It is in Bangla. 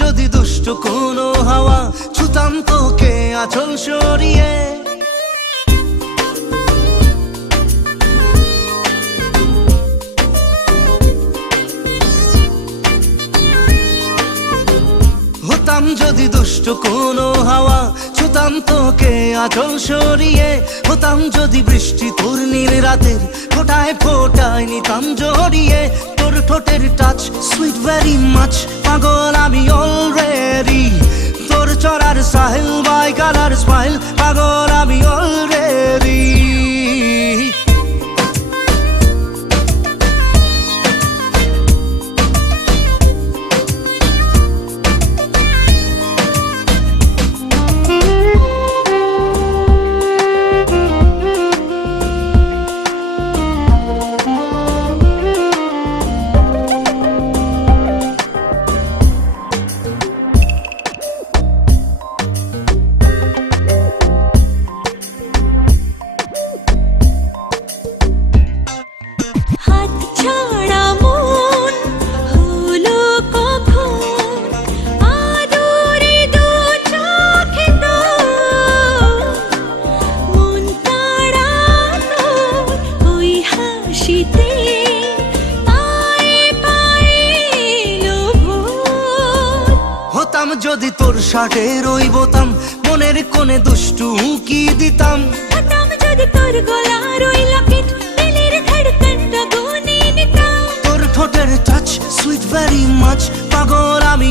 যদি দুষ্ট কোনো হাওয়া, ছুতাম তোকে আঁচল সরিয়ে। হতাম যদি দুষ্ট কোনো হাওয়া, ছুতাম তোকে আঁচল সরিয়ে। হতাম যদি বৃষ্টি তোর নীল রাতের ফোটায় ফোটায় নিতাম জড়িয়ে। তোর ঠোঁটের টাচ সুইট ভেরি মাচ, পাগল আমি অলরেডি। তোর চড়ার সাহেল বাই কালার স্মাইল, পাগল আমি অলরেডি। হতাম যদি তোর শার্টে রই বোতাম, মনের কোণে দুষ্টু উঁকি দিতাম। হতাম যদি তোর গলার ওই লকেট, দিলের ধড়কনটা গুনে নিতাম। তোর ঠোঁটের টাচ সুইট ভেরি মাচ, পাগল আমি